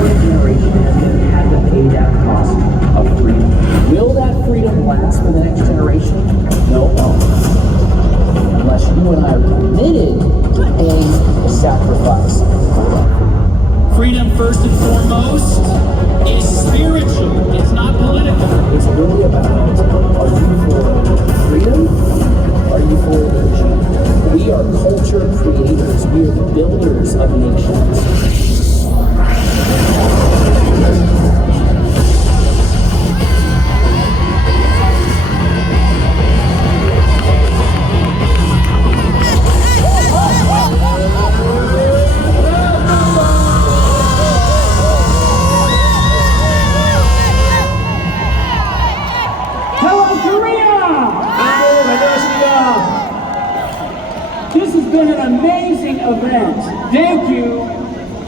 Every generation has had to pay that cost of freedom. Will that freedom last for the next generation? No. Unless you and I are committed to paying the sacrifice for that freedom. Freedom, first and foremost, is spiritual. It's not political. It's really about, are you for freedom? Are you for religion? We are culture creators. We are the builders of nations. This has been an amazing event.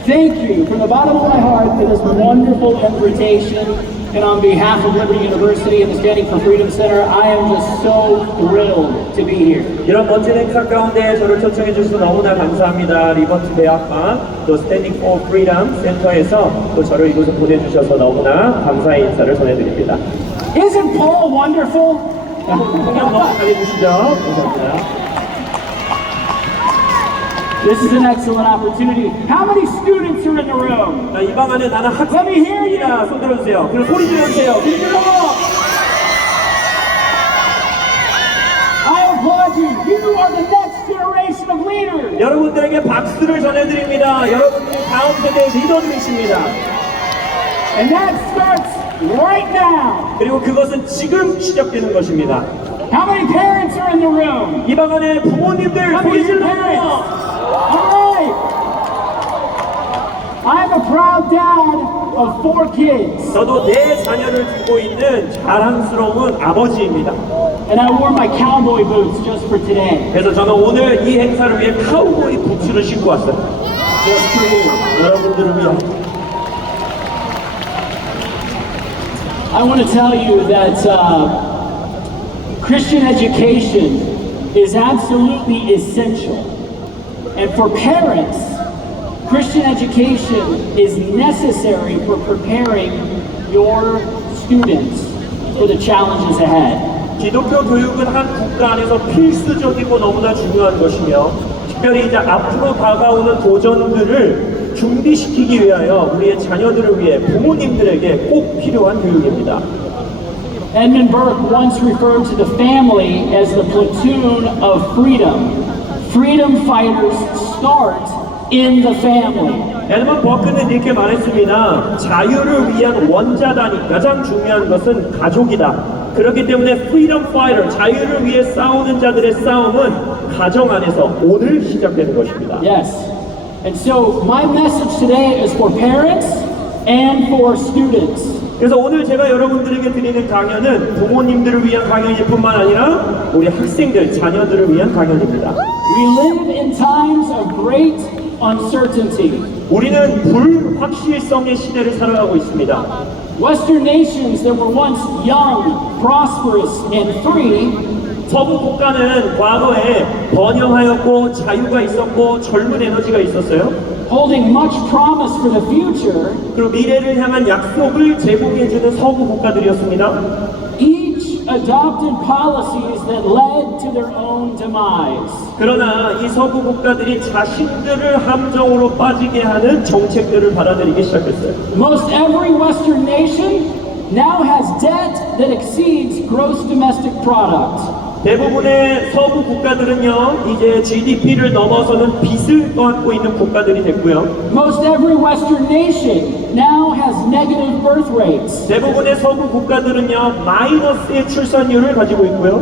Thank you from the bottom of my heart for this wonderful invitation. And on behalf of Liberty University and the Standing for Freedom Center, I am just so thrilled to be here. 이런 멋진 행사 가운데 저를 초청해 주셔서 너무나 감사합니다. 리버티 대학과 또 스탠딩 포 프리덤 센터에서 또 저를 이곳에 보내주셔서 너무나 감사의 인사를 전해드립니다. Isn't Paul wonderful? 성경 너무 잘해주시죠? 감사합니다. This is an excellent opportunity. How many students are in the room? 자, 이 방 안에 나는 Let me hear you. 학생입니다. 손 들어주세요. 그리고 소리 질러주세요. I applaud you. You are the next generation of leaders. 여러분들에게 박수를 전해드립니다. 여러분들이 다음 세대의 리더들이십니다. And that starts right now. 그리고 그것은 지금 시작되는 것입니다. How many parents are in the room? 이 방 안에 부모님들 소리 질러주세요. All right. I'm a proud dad of 4 kids. 저도 4 자녀를 두고 있는 자랑스러운 아버지입니다. And I wore my cowboy boots just for today. 그래서 저는 오늘 이 행사를 위해 카우보이 부츠를 신고 왔어요. Just for you. 여러분들을 위해. I want to tell you that Christian education is absolutely essential. And for parents, Christian education is necessary for preparing your students for the challenges ahead. 기독교 교육은 한 국가 안에서 필수적이고 너무나 중요한 것이며 특별히 이제 앞으로 다가오는 도전들을 준비시키기 위하여 우리의 자녀들을 위해 부모님들에게 꼭 필요한 교육입니다. Edmund Burke once referred to the family as the platoon of freedom. Freedom fighters start in the family. 에드먼 버크는 이렇게 말했습니다. 자유를 위한 원자단이 가장 중요한 것은 가족이다. 그렇기 때문에 freedom fighter, 자유를 위해 싸우는 자들의 싸움은 가정 안에서 오늘 시작되는 것입니다. Yes. And so my message today is for parents and for students. 그래서 오늘 제가 여러분들에게 드리는 강연은 부모님들을 위한 강연일 뿐만 아니라 우리 학생들, 자녀들을 위한 강연입니다. We live in times of great uncertainty. 우리는 불확실성의 시대를 살아가고 있습니다. Western nations that were once young, prosperous, and free 서구 국가는 과거에 번영하였고 자유가 있었고 젊은 에너지가 있었어요. holding much promise for the future, 그리고 미래를 향한 약속을 제공해주는 서구 국가들이었습니다. each adopted policies that led to their own demise. 그러나 이 서구 국가들이 자신들을 함정으로 빠지게 하는 정책들을 받아들이기 시작했어요. Most every Western nation now has debt that exceeds gross domestic product. 대부분의 서구 국가들은요 이제 GDP를 넘어서는 빚을 떠안고 있는 국가들이 됐고요. Most every Western nation now has negative birth rates. 대부분의 서구 국가들은요 마이너스의 출산율을 가지고 있고요.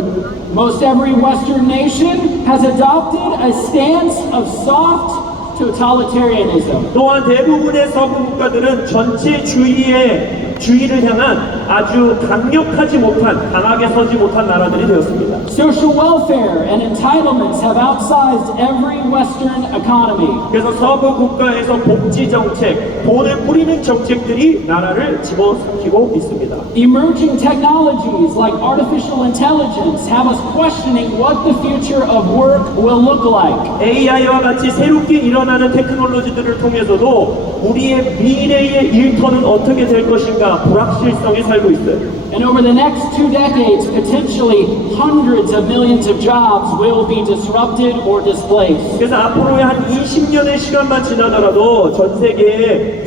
Most every Western nation has adopted a stance of soft totalitarianism. 또한 대부분의 서구 국가들은 전체주의를 향한 아주 강력하지 못한, 강하게 서지 못한 나라들이 되었습니다. Social welfare and entitlements have outsized every Western economy. 그래서 서구 국가에서 복지 정책, 돈을 뿌리는 정책들이 나라를 집어삼키고 있습니다. Emerging technologies like artificial intelligence have us questioning what the future of work will look like. AI와 같이 새롭게 일어나는 테크놀로지들을 통해서도 우리의 미래의 일터는 어떻게 될 것인가 불확실성에 살고 있어요. And over the next 2 decades, potentially hundreds of millions of jobs will be disrupted or displaced. 그래서 앞으로의 한 20년의 시간만 지나더라도 전 세계에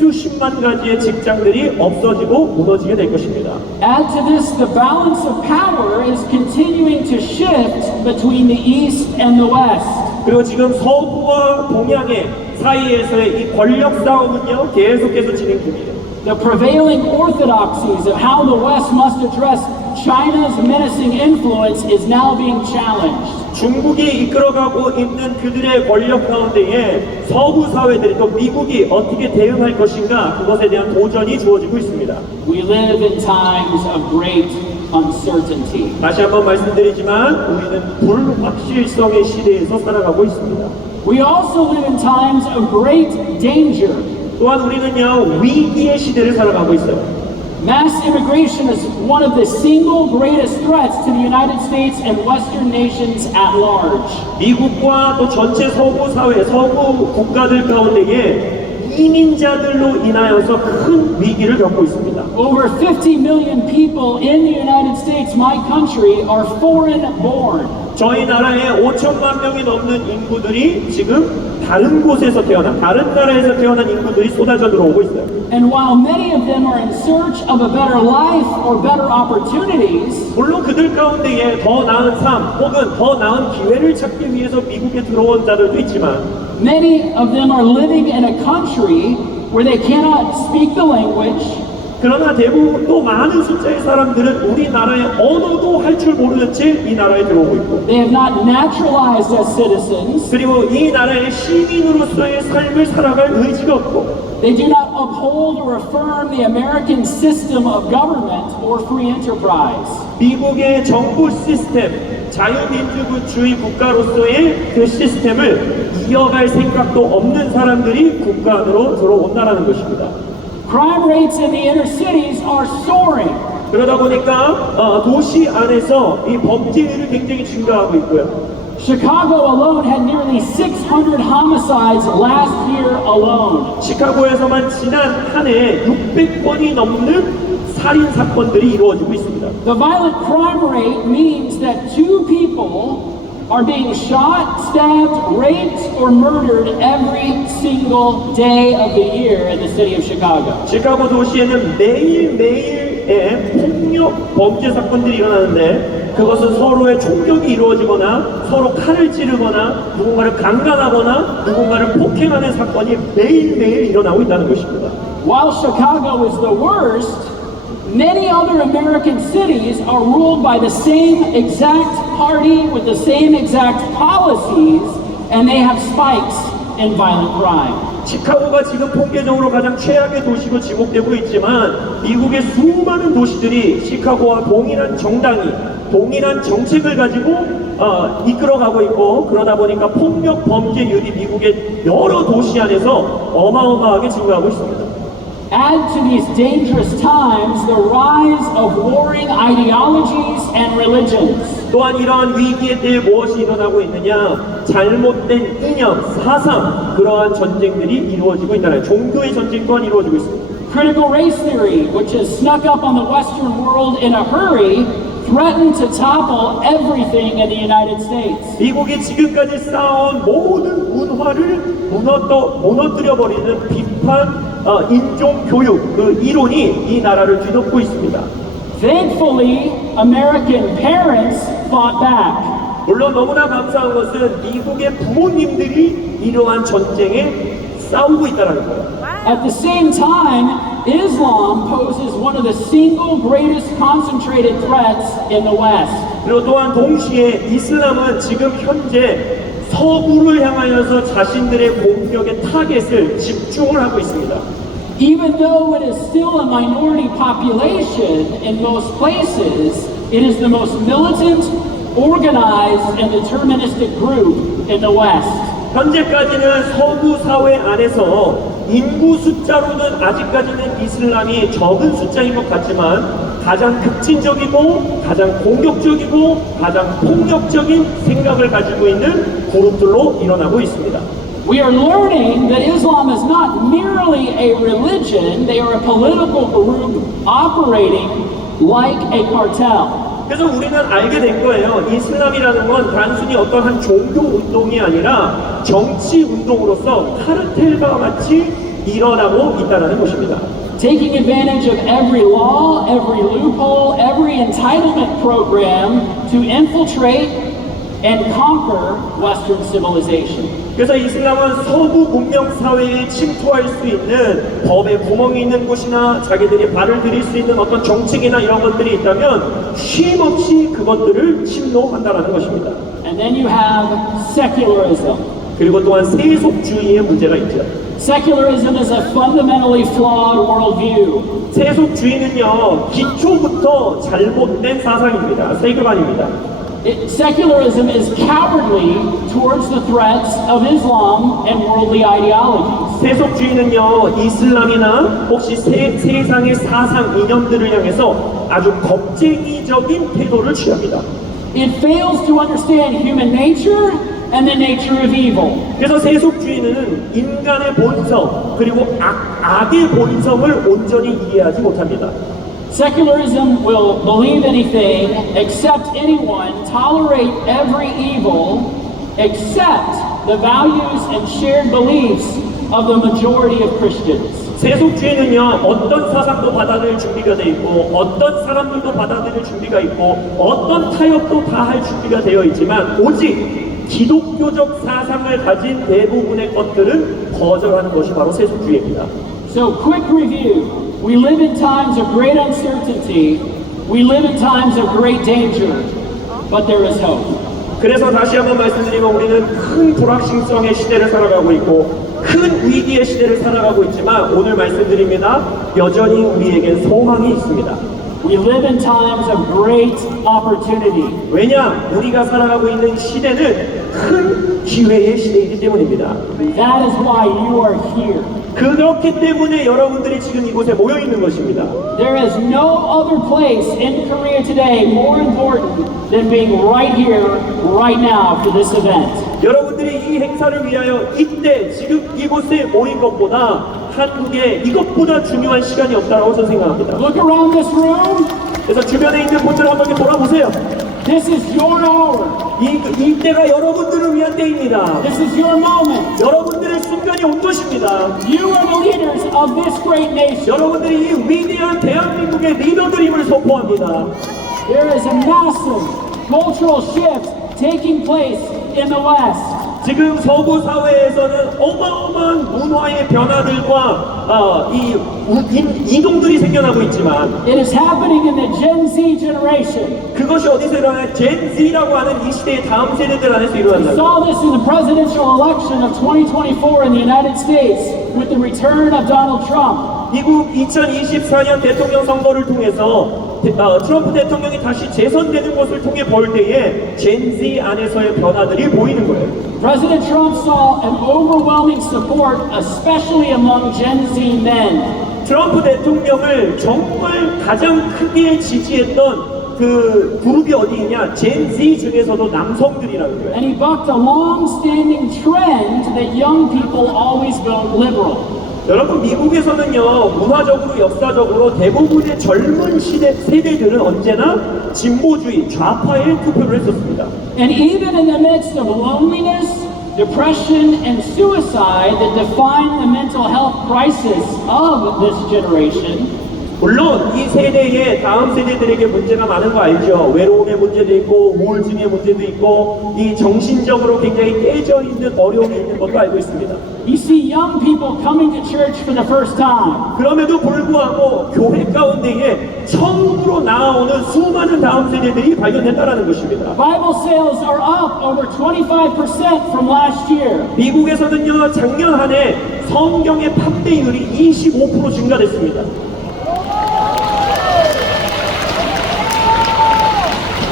수십만 가지의 직장들이 없어지고 무너지게 될 것입니다. Add to this, the balance of power is continuing to shift between the East and the West. 그리고 지금 서부와 동양의 사이에서의 이 권력 싸움은요 계속해서 진행 중이에요. The prevailing orthodoxies of how the West must address China's menacing influence is now being challenged. 중국이 이끌어가고 있는 그들의 권력 가운데에 서구 사회들이 또 미국이 어떻게 대응할 것인가 그것에 대한 도전이 주어지고 있습니다. We live in times of great uncertainty. 다시 한번 말씀드리지만 우리는 불확실성의 시대에서 살아가고 있습니다. We also live in times of great danger. 또한 우리는요 위기의 시대를 살아가고 있어요. Mass immigration is one of the single greatest threats to the United States and Western nations at large. 미국과 또 전체 서구 사회, 서구 국가들 가운데에 이민자들로 인하여서 큰 위기를 겪고 있습니다. Over 50 million people in the United States, my country, are foreign born. 저희 나라에 5천만 명이 넘는 인구들이 지금 다른 곳에서 태어난, 다른 나라에서 태어난 인구들이 쏟아져 들어오고 있어요. And while many of them are in search of a better life or better opportunities, 물론 그들 가운데에 더 나은 삶 혹은 더 나은 기회를 찾기 위해서 미국에 들어온 자들도 있지만 many of them are living in a country where they cannot speak the language, 그러나 대부분 또 많은 숫자의 사람들은 우리나라의 언어도 할 줄 모르는 채 이 나라에 들어오고 있고 they have not naturalized as citizens, 그리고 이 나라의 시민으로서의 삶을 살아갈 의지가 없고 they do not uphold or affirm the American system of government or free enterprise. 미국의 정부 시스템, 자유민주주의 국가로서의 그 시스템을 이어갈 생각도 없는 사람들이 국가 안으로 들어온다는 것입니다. Crime rates in the inner cities are soaring. 그러다 보니까 도시 안에서 이 범죄율이 굉장히 증가하고 있고요. Chicago alone had nearly 600 homicides last year alone. 시카고에서만 지난 한 해에 600건이 넘는 살인 사건들이 이루어지고 있습니다. The violent crime rate means that 2 people are being shot, stabbed, raped, or murdered every single day of the year in the city of Chicago. 시카고 도시에는 매일매일의 폭력 범죄 사건들이 일어나는데 그것은 서로의 총격이 이루어지거나 서로 칼을 찌르거나 누군가를 강간하거나 누군가를 폭행하는 사건이 매일매일 일어나고 있다는 것입니다. While Chicago is the worst, many other American cities are ruled by the same exact party with the same exact policies, and they have spikes in violent crime. 시카고가 지금 통계적으로 가장 최악의 도시로 지목되고 있지만 미국의 수많은 도시들이 시카고와 동일한 정당이 동일한 정책을 가지고 이끌어가고 있고 그러다 보니까 폭력 범죄율이 미국의 여러 도시 안에서 어마어마하게 증가하고 있습니다. Add to these dangerous times the rise of warring ideologies and religions. 또한 이러한 위기에 대해 무엇이 일어나고 있느냐 잘못된 이념, 사상 그러한 전쟁들이 이루어지고 있다는 종교의 전쟁 또한 이루어지고 있습니다. Critical race theory, which has snuck up on the Western world in a hurry, threatened to topple everything in the United States. 미국이 지금까지 쌓아온 모든 문화를 무너뜨려버리는 비판, 인종 교육 그 이론이 이 나라를 뒤덮고 있습니다. Thankfully, American parents fought back. 물론 너무나 감사한 것은 미국의 부모님들이 이러한 전쟁에 싸우고 있다는 거예요. At the same time, Islam poses one of the single greatest concentrated threats in the West. 그리고 또한 동시에 이슬람은 지금 현재 서부를 향하여서 자신들의 공격의 타겟을 집중을 하고 있습니다. Even though it is still a minority population in most places, it is the most militant, organized, and deterministic group in the West. 현재까지는 서구 사회 안에서 인구 숫자로는 아직까지는 이슬람이 적은 숫자인 것 같지만 가장 급진적이고 가장 공격적이고 가장 폭력적인 생각을 가지고 있는 그룹들로 일어나고 있습니다. We are learning that Islam is not merely a religion, they are a political group operating like a cartel. 그래서 우리는 알게 된 거예요. 이슬람이라는 건 단순히 어떤 한 종교 운동이 아니라 정치 운동으로서 카르텔과 같이 일어나고 있다는 것입니다. Taking advantage of every law, every loophole, every entitlement program to infiltrate and conquer Western civilization. 그래서 이슬람은 서구 문명 사회에 침투할 수 있는 법에 구멍이 있는 곳이나 자기들이 발을 들일 수 있는 어떤 정책이나 이런 것들이 있다면 쉼없이 그것들을 침노한다는 것입니다. And then you have secularism. 그리고 또한 세속주의의 문제가 있죠. Secularism is a fundamentally flawed worldview. 세속주의는요, 기초부터 잘못된 사상입니다. 세계관입니다. Secularism is cowardly towards the threats of Islam and worldly ideologies. 세속주의는요, 이슬람이나 혹시 세상의 사상 이념들을 향해서 아주 겁쟁이적인 태도를 취합니다. It fails to understand human nature and the nature of evil. 그래서 세속주의는 인간의 본성 그리고 악의 본성을 온전히 이해하지 못합니다. Secularism will believe anything, accept anyone, tolerate every evil, except the values and shared beliefs of the majority of Christians. 세속주의는요, 어떤 사상도 받아들일 준비가 돼 있고 어떤 사람들도 받아들일 준비가 있고 어떤 타협도 다 할 준비가 되어 있지만 오직 기독교적 사상을 가진 대부분의 것들은 거절하는 것이 바로 세속주의입니다. So quick review. We live in times of great uncertainty. We live in times of great danger. But there is hope. 그래서 다시 한번 말씀드리면 우리는 큰 불확실성의 시대를 살아가고 있고 큰 위기의 시대를 살아가고 있지만 오늘 말씀드립니다. 여전히 우리에겐 소망이 있습니다. We live in times of great opportunity. 왜냐? 우리가 살아가고 있는 시대는 큰 기회의 시대이기 때문입니다. That is why you are here. 그렇기 때문에 여러분들이 지금 이곳에 모여 있는 것입니다. There is no other place in Korea today more important than being right here, right now for this event. 여러분들이 이 행사를 위하여 이때 지금 이곳에 모인 것보다 한국에 이것보다 중요한 시간이 없다고 저는 생각합니다. Look around this room. 그래서 주변에 있는 분들 한번 이렇게 돌아보세요. This is your hour. 이때가 여러분들을 위한 때입니다. This is your moment. 여러분들의 순간이 온 것입니다. You are the leaders of this great nation. 여러분들이 이 위대한 대한민국의 리더들임을 선포합니다. There is a massive cultural shift taking place in the West. 지금 서구 사회에서는 어마어마한 문화의 변화들과 이동들이 생겨나고 있지만 It is happening in the Gen Z generation. 그것이 어디서 일어나요? Gen Z라고 하는 이 시대의 다음 세대들 안에서 We 일어난다. saw this in the presidential election of 2024 in the United States with the return of Donald Trump. 미국 2024년 대통령 선거를 통해서 트럼프 대통령이 다시 재선되는 것을 통해 볼 때에 Gen Z 안에서의 변화들이 보이는 거예요. President Trump saw an overwhelming support, especially among Gen Z men. 트럼프 대통령을 정말 가장 크게 지지했던 그 그룹이 어디 있냐? Gen Z 중에서도 남성들이라는 거예요. And he bucked a long-standing trend that young people always vote liberal. 여러분 미국에서는요 문화적으로 역사적으로 대부분의 젊은 세대들은 언제나 진보주의 좌파에 투표를 했었습니다. And even in the midst of loneliness, depression, and suicide that define the mental health crisis of this generation, 물론 이 세대의 다음 세대들에게 문제가 많은 거 알죠. 외로움의 문제도 있고 우울증의 문제도 있고 이 정신적으로 굉장히 깨져 있는 어려움이 있는 것도 알고 있습니다. you see young people coming to church for the first time. 그럼에도 불구하고 교회 가운데에 처음으로 나아오는 수많은 다음 세대들이 발견됐다는 것입니다. Bible sales are up over 25% from last year. 미국에서는요 작년 한 해 성경의 판매율이 25% 증가됐습니다.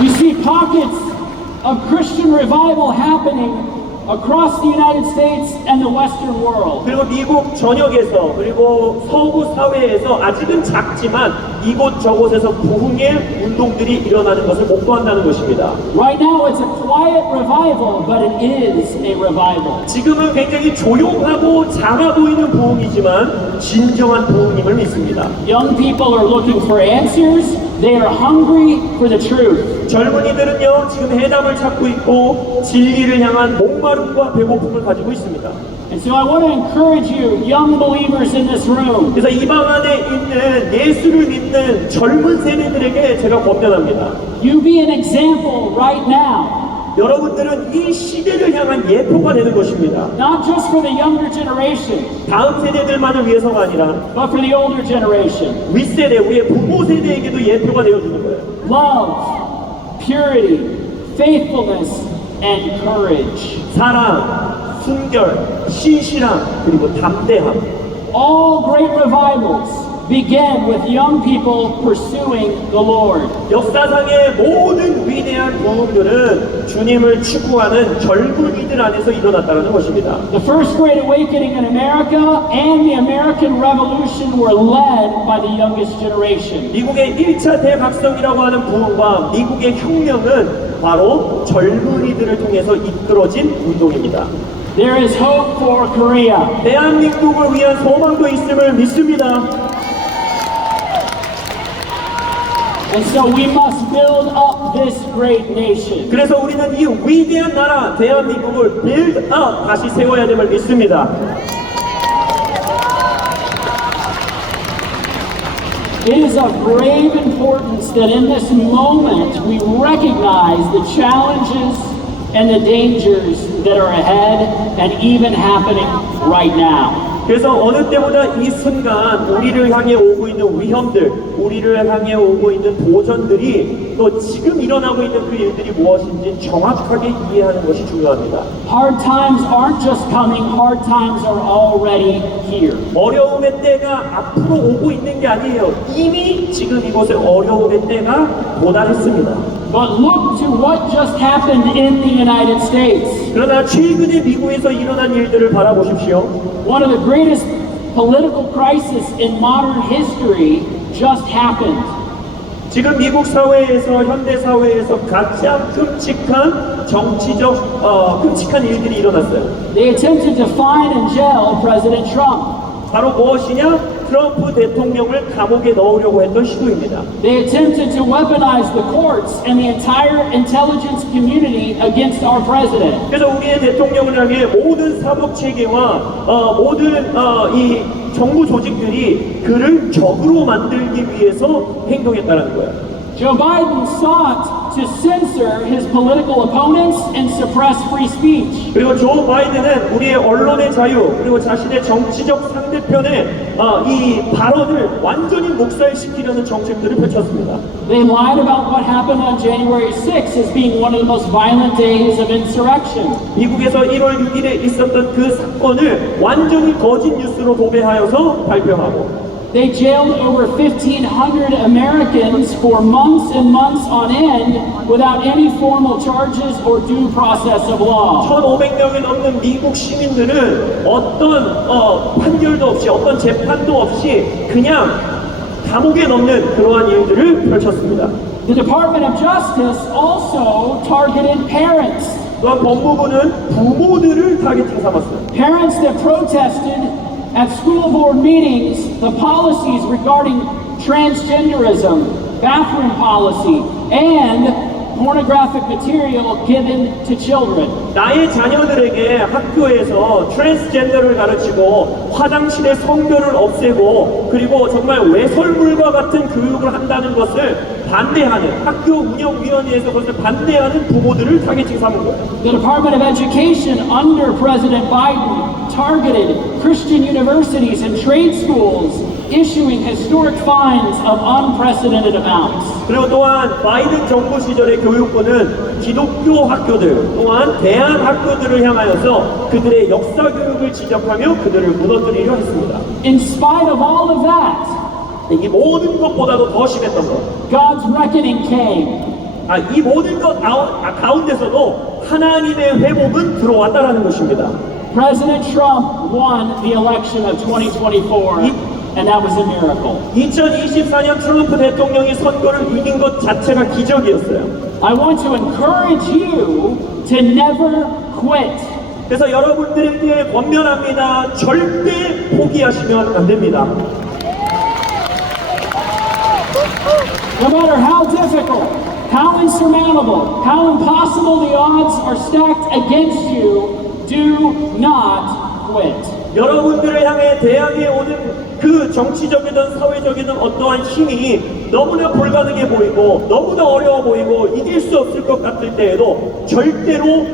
We see pockets of Christian revival happening across the United States and the Western world. 그리고 미국 전역에서 그리고 서구 사회에서 아직은 작지만 이곳저곳에서 부흥의 운동들이 일어나는 것을 목도한다는 것입니다. Right now it's a quiet revival, but it is a revival. 지금은 굉장히 조용하고 작아 보이는 부흥이지만 진정한 부흥임을 믿습니다. Young people are looking for answers. They are hungry for the truth. 젊은이들은요 지금 해답을 찾고 있고 진리를 향한 목마름과 배고픔을 가지고 있습니다. And so I want to encourage you, young believers in this room, 그래서 이 방 안에 있는 예수를 믿는 젊은 세대들에게 제가 권면합니다. you be an example right now. 여러분들은 이 시대를 향한 예표가 되는 것입니다. Not just for the younger generation, 다음 세대들만을 위해서가 아니라 but for the older generation. 윗세대, 우리의 부모 세대에게도 예표가 되어주는 거예요. Love, purity, faithfulness, and courage. 사랑, 순결, 신실함, 그리고 담대함. All great revivals begin with young people pursuing the Lord. 역사상의 모든 위대한 부흥들은 주님을 추구하는 젊은이들 안에서 일어났다는 것입니다. The first great awakening in America and the American Revolution were led by the youngest generation. 미국의 1차 대각성이라고 하는 부흥과 미국의 혁명은 바로 젊은이들을 통해서 이끌어진 운동입니다. There is hope for Korea. 대한민국을 위한 소망도 있음을 믿습니다. And so we must build up this great nation. 그래서 우리는 이 위대한 나라 대한민국을 build up 다시 세워야 됨을 믿습니다. It is of grave importance that in this moment we recognize the challenges and the dangers that are ahead and even happening right now. 그래서 어느 때보다 이 순간 우리를 향해 오고 있는 위험들, 우리를 향해 오고 있는 도전들이 또 지금 일어나고 있는 그 일들이 무엇인지 정확하게 이해하는 것이 중요합니다. Hard times aren't just coming, hard times are already here. 어려움의 때가 앞으로 오고 있는 게 아니에요. 이미 지금 이곳에 어려움의 때가 도달했습니다. But look to what just happened in the United States. 그러나 최근에 미국에서 일어난 일들을 바라보십시오. One of the greatest political crises in modern history just happened. 지금 미국 사회에서 현대 사회에서 가장 끔찍한 정치적 끔찍한 일들이 일어났어요. They attempted to find and jail President Trump. 바로 무엇이냐? 트럼프 대통령을 감옥에 넣으려고 했던 시도입니다. They attempted to weaponize the courts and the entire intelligence community against our president. 그래서 우리의 대통령을 향해 모든 사법 체계와 모든 이 정부 조직들이 그를 적으로 만들기 위해서 행동했다는 거예요. Joe Biden sought to censor his political opponents and suppress free speech. 그리고 조 바이든은 우리의 언론의 자유 그리고 자신의 정치적 상대편의 이 발언을 완전히 묵살시키려는 정책들을 펼쳤습니다. They lied about what happened on January 6th as being one of the most violent days of insurrection. 미국에서 1월 6일에 있었던 그 사건을 완전히 거짓 뉴스로 도배하여서 발표하고 They jailed over 1,500 Americans for months and months on end without any formal charges or due process of law. 1,500명이 넘는 미국 시민들은 어떤 판결도 없이 어떤 재판도 없이 그냥 감옥에 넣는 그러한 일들을 펼쳤습니다. The Department of Justice also targeted parents. 또한 법무부는 부모들을 타겟팅 삼았어요. Parents that protested at school board meetings the policies regarding transgenderism, bathroom policy, and pornographic material given to children. 나의 자녀들에게 학교에서 트랜스젠더를 가르치고 화장실의 성별을 없애고 그리고 정말 외설물과 같은 교육을 한다는 것을 반대하는 학교 운영위원회에서 그것을 반대하는 부모들을 타겟팅 삼은 거예요. The Department of Education under President Biden targeted Christian universities and trade schools, issuing historic fines of unprecedented amounts. 그리고 또한 바이든 정부 시절의 교육부는 기독교 학교들 또한 대한 학교들을 향하여서 그들의 역사 교육을 지적하며 그들을 무너뜨리려 했습니다. In spite of all of that, 이 모든 것보다도 더 심했던 것. God's reckoning came. 이 모든 것 가운데서도 하나님의 회복은 들어왔다라는 것입니다. President Trump won the election of 2024, and that was a miracle. 2024년 트럼프 대통령이 선거를 이긴 것 자체가 기적이었어요. I want to encourage you to never quit. 그래서 여러분들에게 권면합니다. 절대 포기하시면 안 됩니다. No matter how difficult, how insurmountable, how impossible the odds are stacked against you, do not quit. 여러분들을 향해 대항해 오는 그 정치적이든 사회적이든 어떠한 힘이 너무나 불가능해 보이고 너무나 어려워 보이고 이길 수 없을 것 같을 때에도 절대로